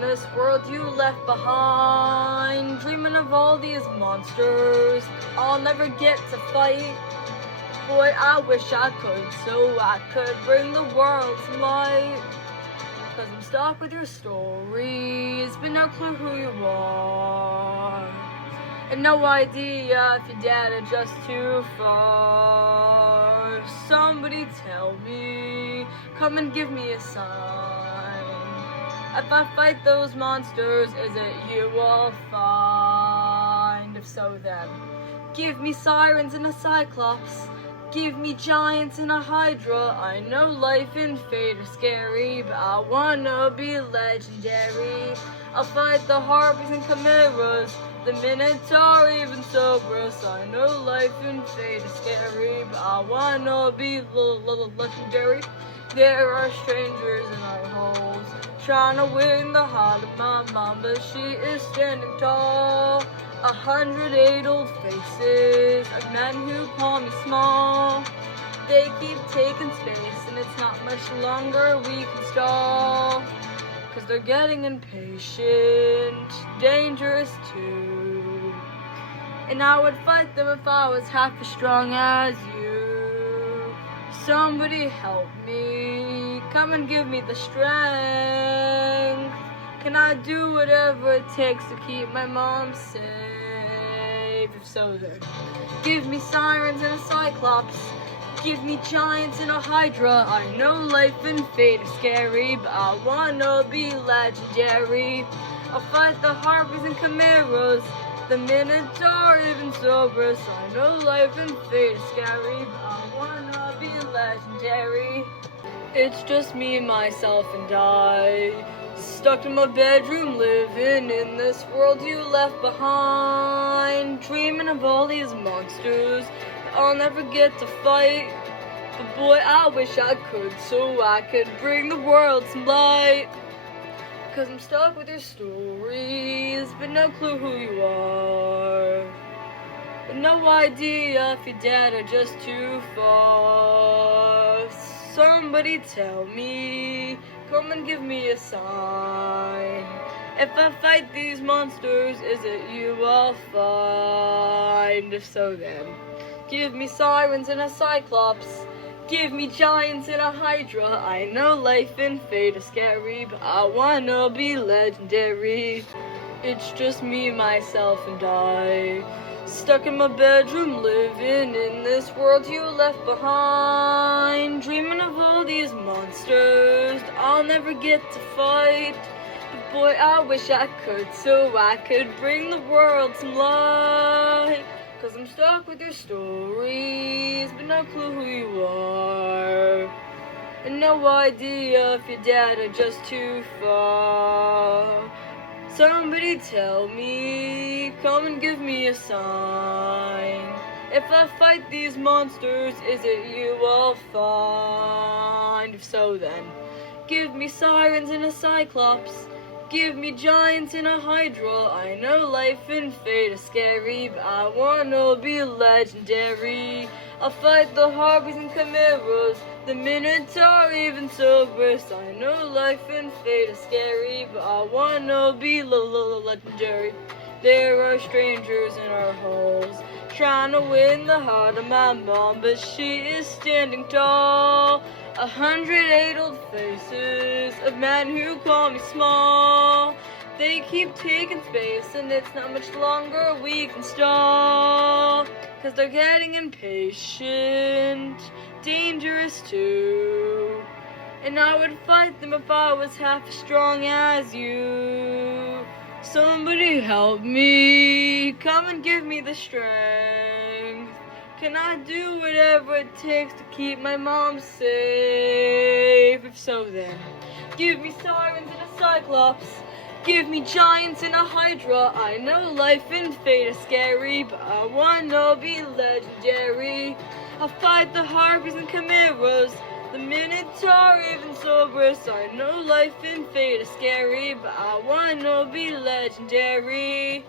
in this world you left behind, dreaming of all these monsters I'll never get to fight. Boy, I wish I could, so I could bring the world to light. Cause I'm stuck with your stories, but no clue who you are, and no idea if your dad are just too far. Somebody tell me, come and give me a sign. If I fight those monsters, is it you I'll find? If so, then give me sirens and a cyclops, give me giants and a hydra. I know life and fate are scary, but I wanna be legendary. I'll fight the harpies and chimeras, the minotaur, even Cerberus. I know life and fate are scary, but I wanna be legendary. There are strangers in our holes, trying to win the heart of my mom, but she is standing tall. 108 old faces of men who call me small. They keep taking space, and it's not much longer we can stall. Cause they're getting impatient, dangerous too. And I would fight them if I was half as strong as you. Somebody help me, come and give me the strength. Can I do whatever it takes to keep my mom safe? If so, then give me sirens and a cyclops, give me giants and a hydra. I know life and fate are scary, but I wanna be legendary. I'll fight the harpies and chimeras, the minotaur, even Cerberus. I know life and fate are scary, but I wanna be legendary. It's just me, myself, and I, stuck in my bedroom, living in this world you left behind, dreaming of all these monsters that I'll never get to fight. But boy, I wish I could, so I could bring the world some light. Cause I'm stuck with your stories, but no clue who you are, but no idea if your dad are just too far. Somebody tell me, come and give me a sign. If I fight these monsters, is it you I'll find? If so, then give me sirens and a cyclops, give me giants and a hydra. I know life and fate are scary, but I wanna be legendary. It's just me, myself, and I, stuck in my bedroom, living in this world you left behind, dreaming of all these monsters that I'll never get to fight. But boy, I wish I could, so I could bring the world some light. Cause I'm stuck with your stories, but no clue who you are, and no idea if your dad are just too far. Somebody tell me, come and give me a sign. If I fight these monsters, is it you I'll find? If so, then give me sirens and a cyclops, give me giants and a hydra. I know life and fate are scary, but I wanna be legendary. I'll fight the harpies and chimeras, the minotaur, even Cerberus. I know life and fate are scary, but I wanna be legendary. There are strangers in our halls, trying to win the heart of my mom, but she is standing tall. 108 old faces of men who call me small. They keep taking space, and it's not much longer we can stall. Cause they're getting impatient, dangerous too. And I would fight them if I was half as strong as you. Somebody help me, come and give me the strength. Can I do whatever it takes to keep my mom safe? If so, then give me sirens and a cyclops, give me giants and a hydra. I know life and fate are scary, but I wanna be legendary. I'll fight the harpies and chimeras, the minotaur, even Cerberus. I know life and fate are scary, but I wanna be legendary.